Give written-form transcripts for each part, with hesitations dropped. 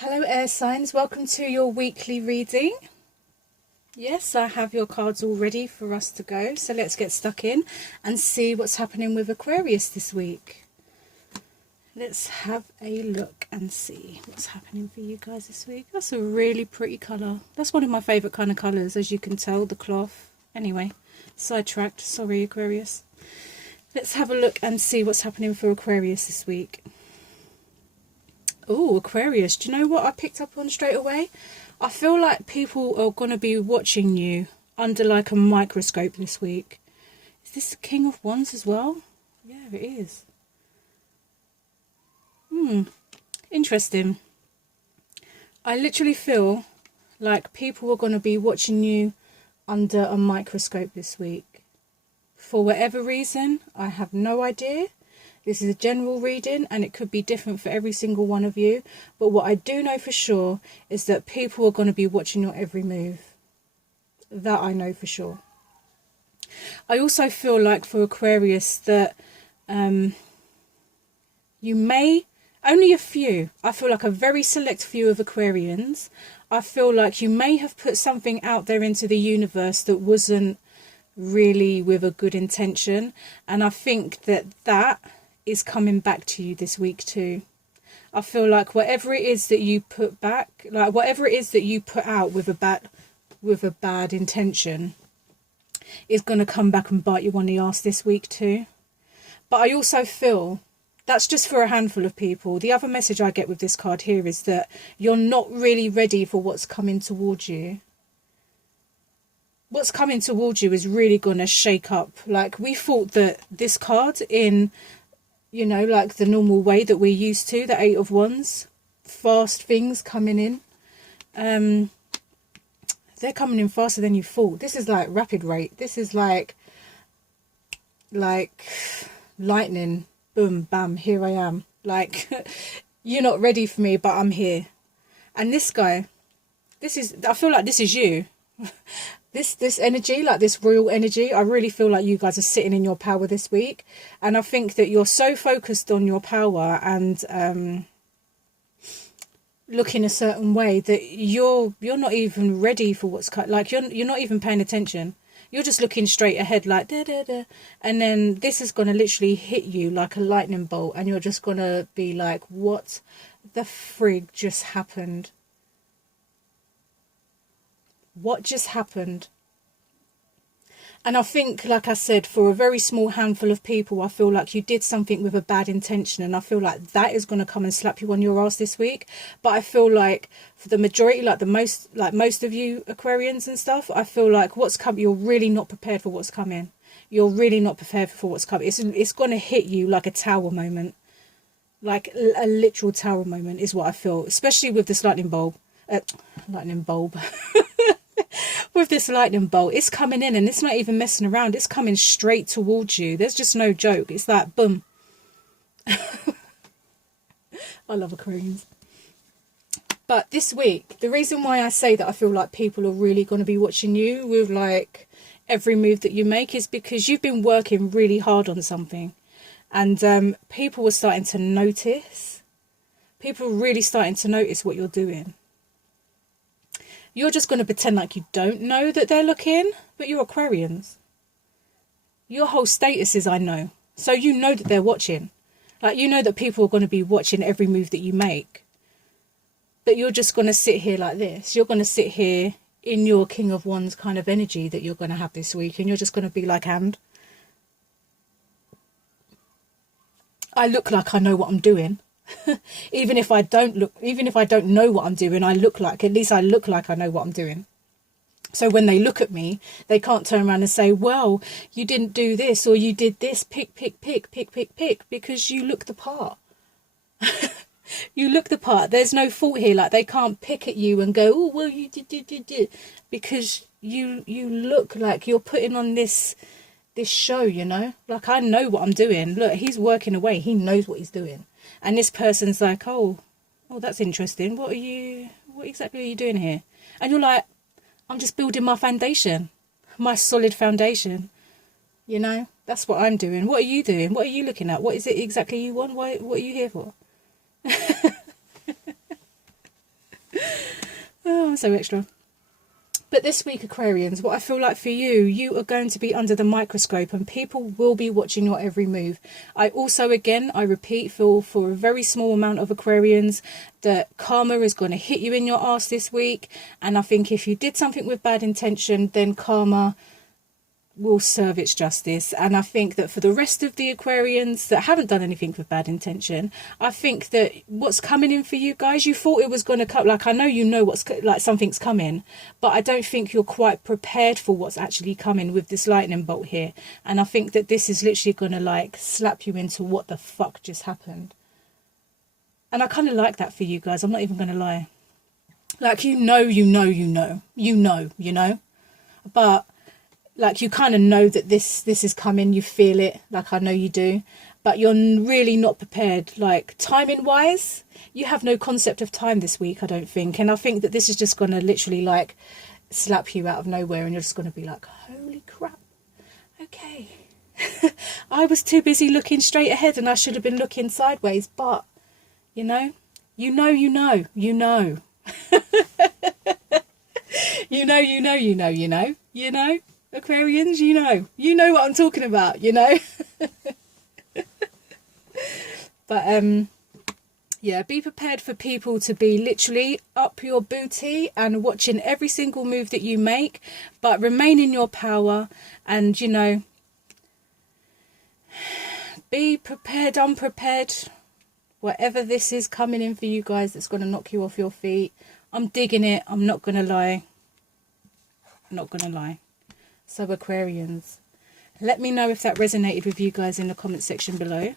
Hello air signs, welcome to your weekly reading. Yes, I have your cards all ready for us to go, so let's get stuck in and see what's happening with Aquarius this week. Let's have a look and see what's happening for you guys this week. That's a really pretty colour. That's one of my favourite kind of colours, as you can tell, the cloth. Anyway, sidetracked, sorry Aquarius. Let's have a look and see what's happening for Aquarius this week. Oh, Aquarius, do you know what I picked up on straight away? I feel like people are going to be watching you under like a microscope this week. Is this the King of Wands as well? Yeah, it is. Interesting. I literally feel like people are going to be watching you under a microscope this week. For whatever reason, I have no idea. This is a general reading and it could be different for every single one of you. But what I do know for sure is that people are going to be watching your every move. That I know for sure. I also feel like for Aquarius that you may, only a few, I feel like a very select few of Aquarians, I feel like you may have put something out there into the universe that wasn't really with a good intention. And I think that is coming back to you this week too. I feel like whatever it is that you put back, like whatever it is that you put out with a bad intention, is going to come back and bite you on the arse this week too. But I also feel that's just for a handful of people. The other message I get with this card here is that you're not really ready for what's coming towards you. What's coming towards you is really going to shake up. Like, we thought that this card in, you know, like the normal way that we're used to, the Eight of Wands, fast things coming in. They're coming in faster than you thought. This is like rapid rate. This is like lightning. Boom, bam, here I am. Like, you're not ready for me, but I'm here. And this guy, I feel like this is you. This energy, like this royal energy, I really feel like you guys are sitting in your power this week. And I think that you're so focused on your power and looking a certain way that you're not even ready for what's like you're not even paying attention. You're just looking straight ahead like da da da, and then this is going to literally hit you like a lightning bolt, and you're just going to be like, what the frig just happened? What just happened? And I think, like I said, for a very small handful of people, I feel like you did something with a bad intention, and I feel like that is going to come and slap you on your ass this week. But I feel like for the majority, like most of you Aquarians and stuff, I feel like what's coming, you're really not prepared for what's coming. You're really not prepared for what's coming. It's going to hit you like a tower moment, like a literal tower moment is what I feel, especially with this lightning bulb. With this lightning bolt, it's coming in and it's not even messing around. It's coming straight towards you. There's just no joke. It's like boom. I love Aquarians. But this week, the reason why I say that I feel like people are really going to be watching you with like every move that you make is because you've been working really hard on something, and people are starting to notice. People are really starting to notice what you're doing. You're just going to pretend like you don't know that they're looking, but you're Aquarians. Your whole status is I know. So you know that they're watching. Like, you know that people are going to be watching every move that you make. But you're just going to sit here like this. You're going to sit here in your King of Wands kind of energy that you're going to have this week. And you're just going to be like, and I look like I know what I'm doing. even if I don't know what I'm doing, at least I look like I know what I'm doing. So when they look at me, they can't turn around and say, well, you didn't do this, or you did this, pick, because you look the part. You look the part. There's no fault here. Like, they can't pick at you and go, oh, well, you did, because you look like you're putting on this show, you know? Like, I know what I'm doing. Look, he's working away. He knows what he's doing. And this person's like, oh, that's interesting. What exactly are you doing here? And you're like, I'm just building my foundation, my solid foundation. You know, that's what I'm doing. What are you doing? What are you looking at? What is it exactly you want? What are you here for? so extra. But this week, Aquarians, what I feel like for you, you are going to be under the microscope and people will be watching your every move. I also, again, I repeat, feel for a very small amount of Aquarians that karma is going to hit you in your ass this week. And I think if you did something with bad intention, then karma will serve its justice. And I think that for the rest of the Aquarians that haven't done anything with bad intention, I think that what's coming in for you guys, you thought it was going to come. Like, I know you know what's like, something's coming, but I don't think you're quite prepared for what's actually coming with this lightning bolt here. And I think that this is literally going to like slap you into what the fuck just happened. And I kind of like that for you guys. I'm not even going to lie. Like, you know, but like, you kind of know that this is coming, you feel it, like I know you do, but you're really not prepared. Like, timing wise, you have no concept of time this week, I don't think. And I think that this is just going to literally like slap you out of nowhere and you're just going to be like, holy crap, okay. I was too busy looking straight ahead and I should have been looking sideways, but you know. Aquarians, you know what I'm talking about, you know. But yeah, be prepared for people to be literally up your booty and watching every single move that you make, but remain in your power. And you know, be prepared, unprepared, whatever this is coming in for you guys that's going to knock you off your feet. I'm digging it, I'm not gonna lie. So Aquarians, let me know if that resonated with you guys in the comment section below.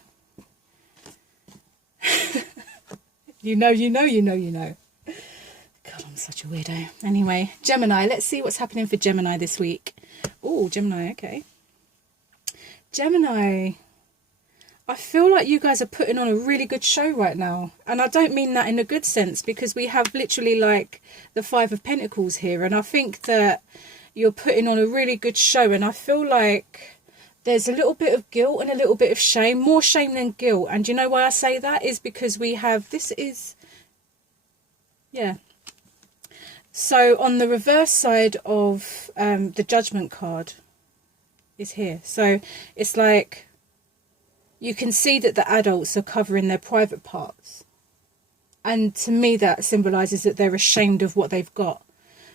You know. God, I'm such a weirdo. Anyway, Gemini, let's see what's happening for Gemini this week. Oh, Gemini, okay. Gemini, I feel like you guys are putting on a really good show right now. And I don't mean that in a good sense, because we have literally like the Five of Pentacles here. And I think that you're putting on a really good show, and I feel like there's a little bit of guilt and a little bit of shame, more shame than guilt. And you know why I say that is because we have, this is, yeah. So on the reverse side of the Judgment card is here. So it's like you can see that the adults are covering their private parts. And to me that symbolises that they're ashamed of what they've got.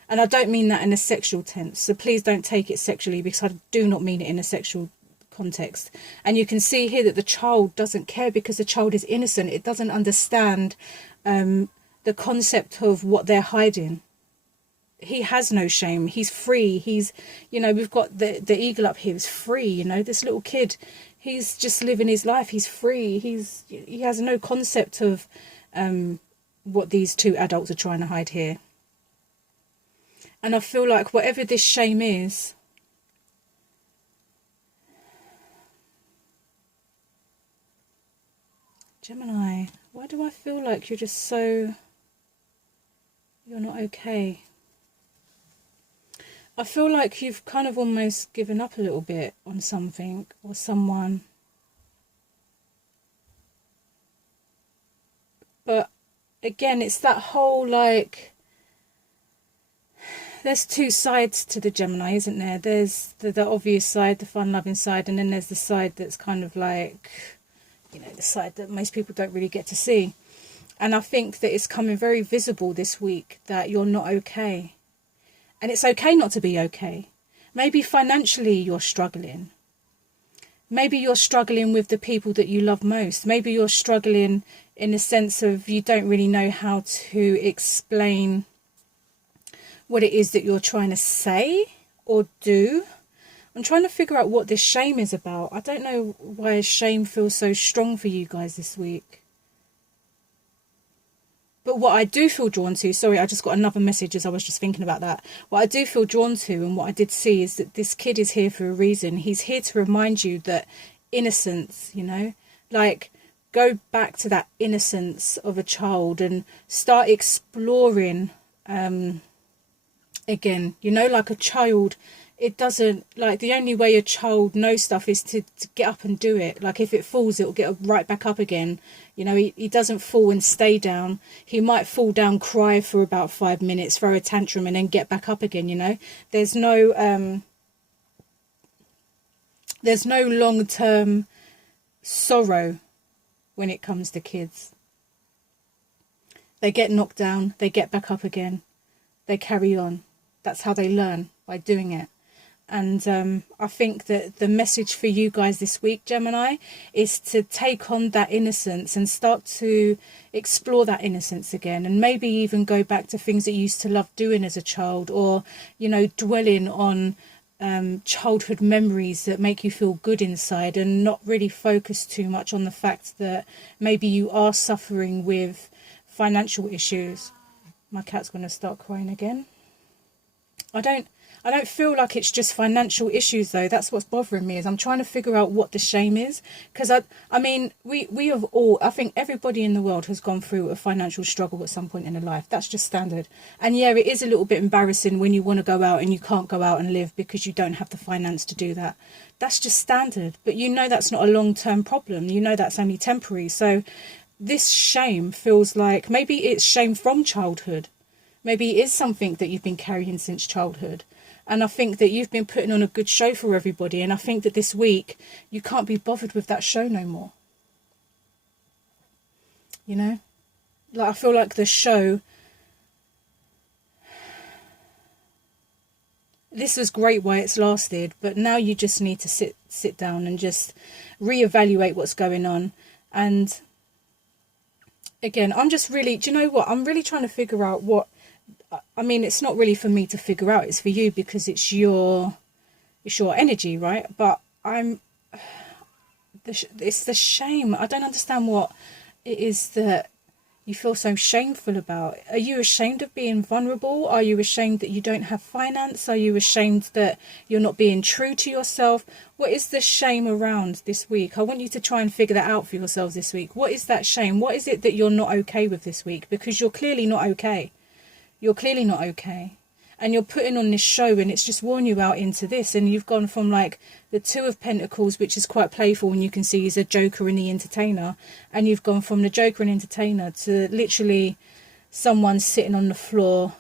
And I don't mean that in a sexual tense, so please don't take it sexually, because I do not mean it in a sexual context. And you can see here that the child doesn't care, because the child is innocent. It doesn't understand the concept of what they're hiding. He has no shame. He's free. He's, you know, we've got the eagle up here is free, you know, this little kid, he's just living his life. He's free. He has no concept of what these two adults are trying to hide here. And I feel like whatever this shame is, Gemini, why do I feel like you're just so, you're not okay? I feel like you've kind of almost given up a little bit on something or someone. But again, it's that whole like, there's two sides to the Gemini, isn't there? There's the obvious side, the fun-loving side, and then there's the side that's kind of like, you know, the side that most people don't really get to see. And I think that it's coming very visible this week that you're not okay. And it's okay not to be okay. Maybe financially you're struggling. Maybe you're struggling with the people that you love most. Maybe you're struggling in the sense of you don't really know how to explain what it is that you're trying to say or do. I'm trying to figure out what this shame is about. I don't know why shame feels so strong for you guys this week. But what I do feel drawn to, sorry, I just got another message as I was just thinking about that. What I do feel drawn to and what I did see is that this kid is here for a reason. He's here to remind you that innocence, you know, like go back to that innocence of a child and start exploring again, you know, like a child it doesn't, like, the only way a child knows stuff is to get up and do it. Like, if it falls, it'll get right back up again. You know, he doesn't fall and stay down. He might fall down, cry for about 5 minutes, throw a tantrum, and then get back up again, you know. There's no long-term sorrow when it comes to kids. They get knocked down, they get back up again, they carry on. That's how they learn, by doing it. And I think that the message for you guys this week, Gemini, is to take on that innocence and start to explore that innocence again, and maybe even go back to things that you used to love doing as a child, or, you know, dwelling on childhood memories that make you feel good inside, and not really focus too much on the fact that maybe you are suffering with financial issues. My cat's going to start crying again. I don't feel like it's just financial issues, though. That's what's bothering me, is I'm trying to figure out what the shame is. Because, I mean, we have all, I think everybody in the world has gone through a financial struggle at some point in their life. That's just standard. And yeah, it is a little bit embarrassing when you want to go out and you can't go out and live because you don't have the finance to do that. That's just standard. But you know that's not a long-term problem. You know that's only temporary. So this shame feels like maybe it's shame from childhood. Maybe it is something that you've been carrying since childhood. And I think that you've been putting on a good show for everybody. And I think that this week you can't be bothered with that show no more. You know? Like, I feel like the show, this was great while it's lasted, but now you just need to sit down and just reevaluate what's going on. And again, I'm just really, do you know what? I'm really trying to figure out what, I mean, it's not really for me to figure out. It's for you, because it's your energy, right? But it's the shame. I don't understand what it is that you feel so shameful about. Are you ashamed of being vulnerable? Are you ashamed that you don't have finance? Are you ashamed that you're not being true to yourself? What is the shame around this week? I want you to try and figure that out for yourselves this week. What is that shame? What is it that you're not okay with this week? Because you're clearly not okay. You're clearly not okay. And you're putting on this show, and it's just worn you out into this. And you've gone from, like, the Two of Pentacles, which is quite playful, and you can see he's a joker and the entertainer. And you've gone from the joker and entertainer to literally someone sitting on the floor,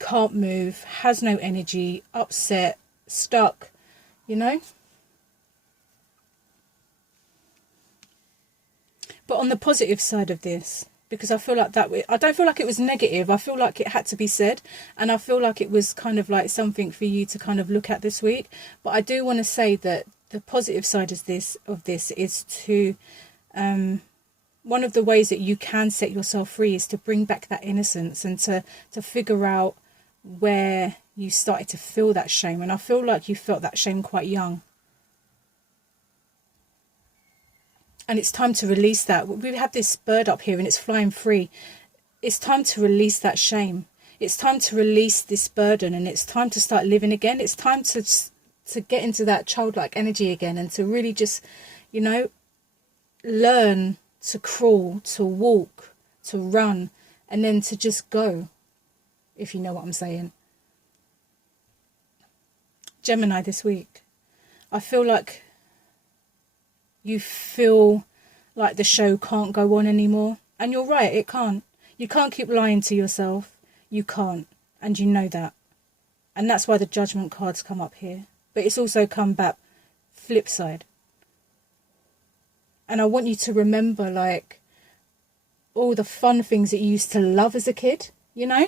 can't move, has no energy, upset, stuck, you know? But on the positive side of this, because I feel like I don't feel like it was negative. I feel like it had to be said, and I feel like it was kind of like something for you to kind of look at this week. But I do want to say that the positive side of this is to, one of the ways that you can set yourself free is to bring back that innocence, and to figure out where you started to feel that shame. And I feel like you felt that shame quite young. And it's time to release that. We have this bird up here and it's flying free. It's time to release that shame. It's time to release this burden, and it's time to start living again. It's time to get into that childlike energy again, and to really just, you know, learn to crawl, to walk, to run, and then to just go, if you know what I'm saying. Gemini this week, I feel like you feel like the show can't go on anymore. And you're right, it can't. You can't keep lying to yourself. You can't. And you know that. And that's why the Judgment cards come up here. But it's also come back flip side. And I want you to remember, like, all the fun things that you used to love as a kid, you know?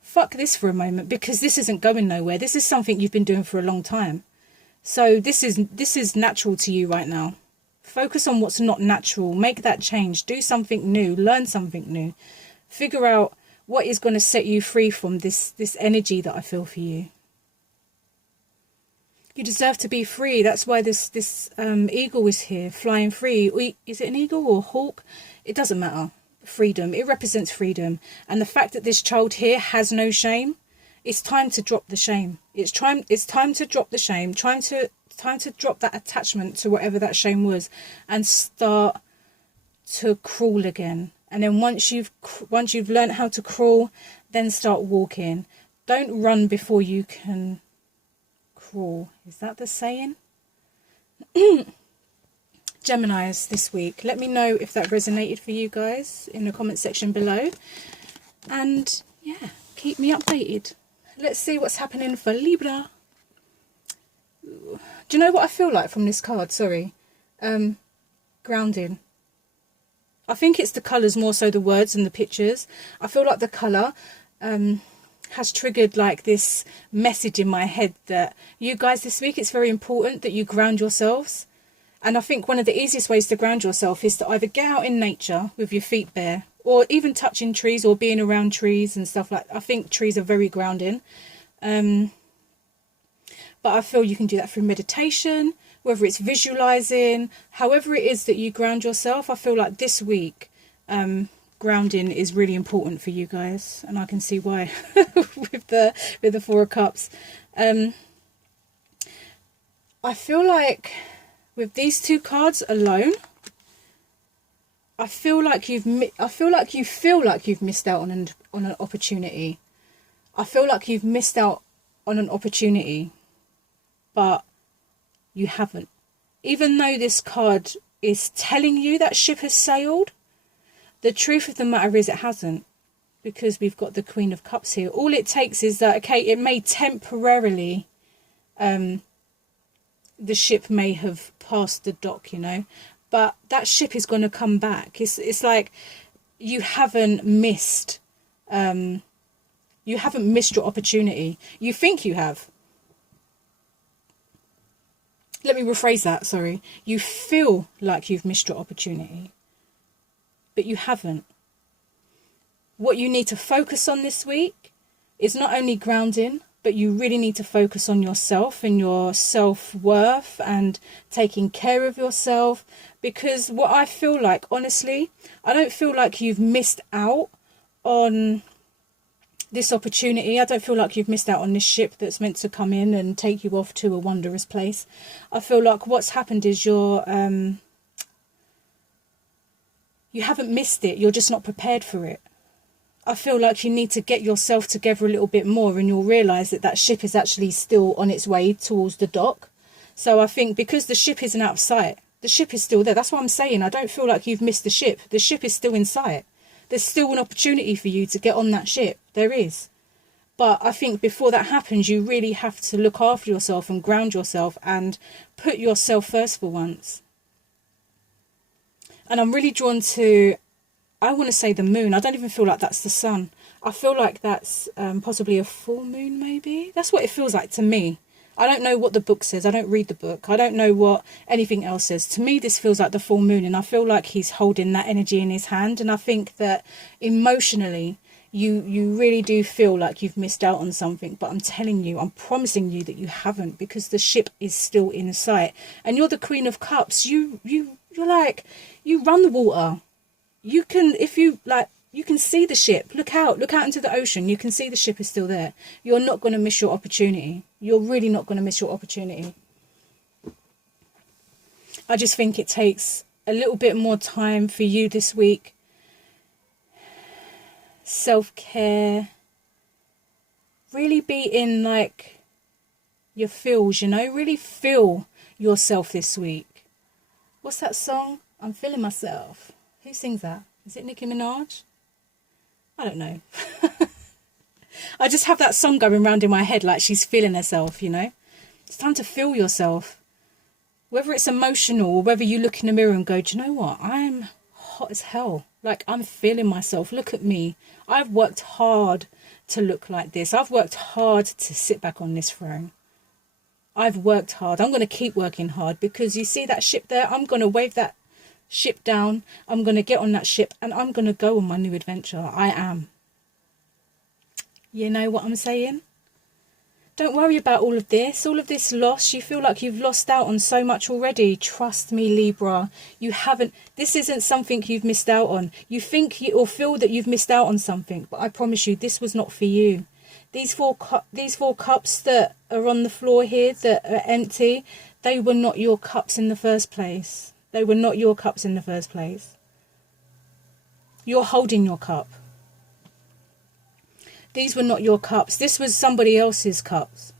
Fuck this for a moment, because this isn't going nowhere. This is something you've been doing for a long time. So this is natural to you right now. Focus on what's not natural. Make that change. Do something new. Learn something new. Figure out what is going to set you free from this energy that I feel for you. You deserve to be free. That's why this eagle is here, flying free. Is it an eagle or a hawk? It doesn't matter. Freedom. It represents freedom. And the fact that this child here has no shame, it's time to drop the shame. It's time to drop the shame. Time to drop that attachment to whatever that shame was, and start to crawl again. And then once you've learned how to crawl, then start walking. Don't run before you can crawl. Is that the saying? Geminis this week. Let me know if that resonated for you guys in the comment section below. And yeah, keep me updated. Let's see what's happening for Libra. Do you know what I feel like from this card? Sorry. Grounding. I think it's the colours more so the words and the pictures. I feel like the colour has triggered like this message in my head that you guys this week, it's very important that you ground yourselves. And I think one of the easiest ways to ground yourself is to either get out in nature with your feet bare, or even touching trees or being around trees and stuff like that. I think trees are very grounding. But I feel you can do that through meditation, whether it's visualizing, however it is that you ground yourself. I feel like this week, grounding is really important for you guys, and I can see why with the Four of Cups. I feel like with these two cards alone, I feel like you feel like you've missed out on an opportunity. I feel like you've missed out on an opportunity, but you haven't. Even though this card is telling you that ship has sailed, the truth of the matter is it hasn't, because we've got the Queen of Cups here. All it takes is that, okay, it may temporarily, the ship may have passed the dock, you know, but that ship is going to come back. It's like you haven't missed your opportunity. You think you have. Let me rephrase that, sorry. You feel like you've missed your opportunity, but you haven't. What you need to focus on this week is not only grounding, but you really need to focus on yourself and your self-worth and taking care of yourself. Because what I feel like, honestly, I don't feel like you've missed out on this opportunity. I don't feel like you've missed out on this ship that's meant to come in and take you off to a wondrous place. I feel like what's happened is you haven't missed it. You're just not prepared for it. I feel like you need to get yourself together a little bit more, and you'll realise that that ship is actually still on its way towards the dock. So I think because the ship isn't out of sight, the ship is still there. That's what I'm saying. I don't feel like you've missed the ship. The ship is still in sight. There's still an opportunity for you to get on that ship. There is. But I think before that happens, you really have to look after yourself and ground yourself and put yourself first for once. And I'm really drawn to, I want to say the moon. I don't even feel like that's the sun. I feel like that's possibly a full moon, maybe. That's what it feels like to me. I don't know what the book says. I don't read the book. I don't know what anything else says. To me, this feels like the full moon, and I feel like he's holding that energy in his hand. And I think that emotionally, you really do feel like you've missed out on something. But I'm telling you, I'm promising you that you haven't, because the ship is still in sight. And you're the Queen of Cups. You're like, you run the water. You can, if you like, you can see the ship. Look out into the ocean. You can see the ship is still there. You're not going to miss your opportunity. You're really not going to miss your opportunity. I just think it takes a little bit more time for you this week. Self-care. Really be in like your feels, you know. Really feel yourself this week. What's that song? I'm feeling myself. Who sings that? Is it Nicki Minaj? I don't know. I just have that song going round in my head like she's feeling herself, you know. It's time to feel yourself. Whether it's emotional or whether you look in the mirror and go, do you know what? I'm hot as hell. Like, I'm feeling myself. Look at me. I've worked hard to look like this. I've worked hard to sit back on this throne. I've worked hard. I'm going to keep working hard, because you see that ship there? I'm going to wave that ship down. I'm going to get on that ship and I'm going to go on my new adventure. I am. You know what I'm saying? Don't worry about all of this loss. You feel like you've lost out on so much already. Trust me, Libra. You haven't. This isn't something you've missed out on. You think or feel that you've missed out on something, but I promise you, this was not for you. These four cups that are on the floor here that are empty, they were not your cups in the first place. They were not your cups in the first place. You're holding your cup. These were not your cups. This was somebody else's cups.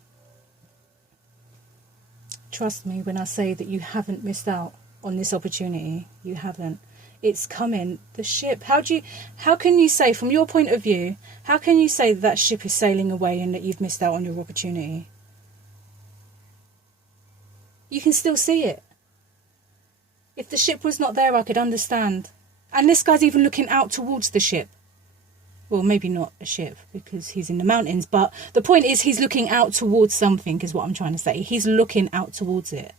Trust me when I say that you haven't missed out on this opportunity. You haven't. It's coming. The ship. How can you say, from your point of view, how can you say that ship is sailing away and that you've missed out on your opportunity? You can still see it. If the ship was not there, I could understand. And this guy's even looking out towards the ship. Well, maybe not a ship because he's in the mountains, but the point is he's looking out towards something is what I'm trying to say. He's looking out towards it.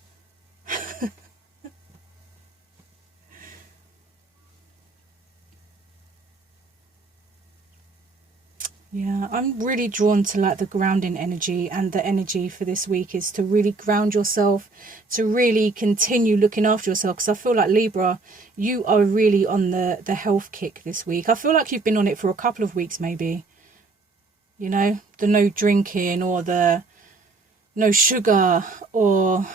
Yeah, I'm really drawn to like the grounding energy, and the energy for this week is to really ground yourself, to really continue looking after yourself, because I feel like Libra, you are really on the health kick this week. I feel like you've been on it for a couple of weeks maybe, you know, the no drinking or the no sugar or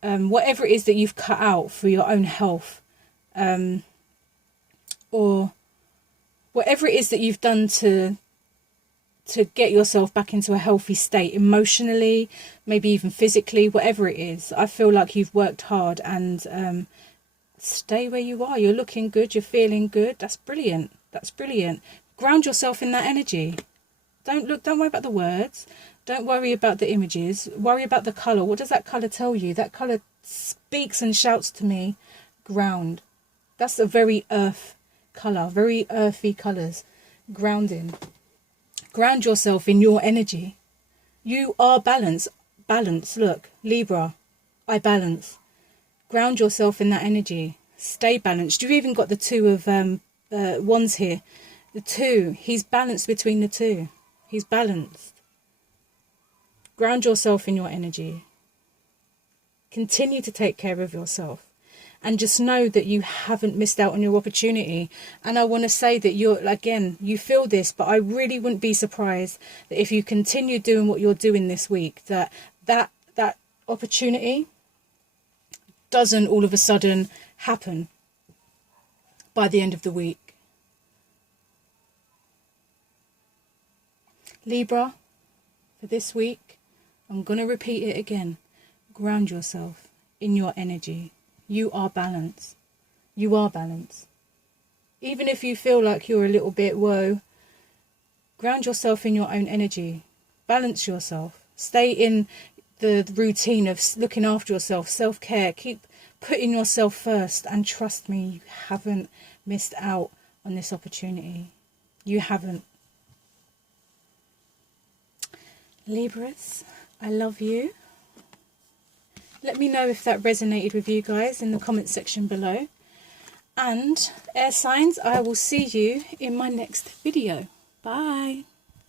whatever it is that you've cut out for your own health, or whatever it is that you've done to get yourself back into a healthy state emotionally, maybe even physically, whatever it is. I feel like you've worked hard, and stay where you are. You're looking good, you're feeling good. That's brilliant. That's brilliant. Ground yourself in that energy. Don't worry about the words. Don't worry about the images. Worry about the colour. What does that colour tell you? That colour speaks and shouts to me, ground. That's a very earth colour, very earthy colours. Grounding. Ground yourself in your energy. You are balance. Balance. Look, Libra, I balance. Ground yourself in that energy. Stay balanced. You've even got the two of wands here. The two. He's balanced between the two. He's balanced. Ground yourself in your energy. Continue to take care of yourself. And just know that you haven't missed out on your opportunity. And I want to say that you feel this, but I really wouldn't be surprised that if you continue doing what you're doing this week, that opportunity doesn't all of a sudden happen by the end of the week. Libra, for this week, I'm going to repeat it again. Ground yourself in your energy. You are balanced. You are balanced. Even if you feel like you're a little bit whoa, ground yourself in your own energy. Balance yourself. Stay in the routine of looking after yourself, self-care. Keep putting yourself first. And trust me, you haven't missed out on this opportunity. You haven't. Libras, I love you. Let me know if that resonated with you guys in the comment section below. And air signs, I will see you in my next video. Bye.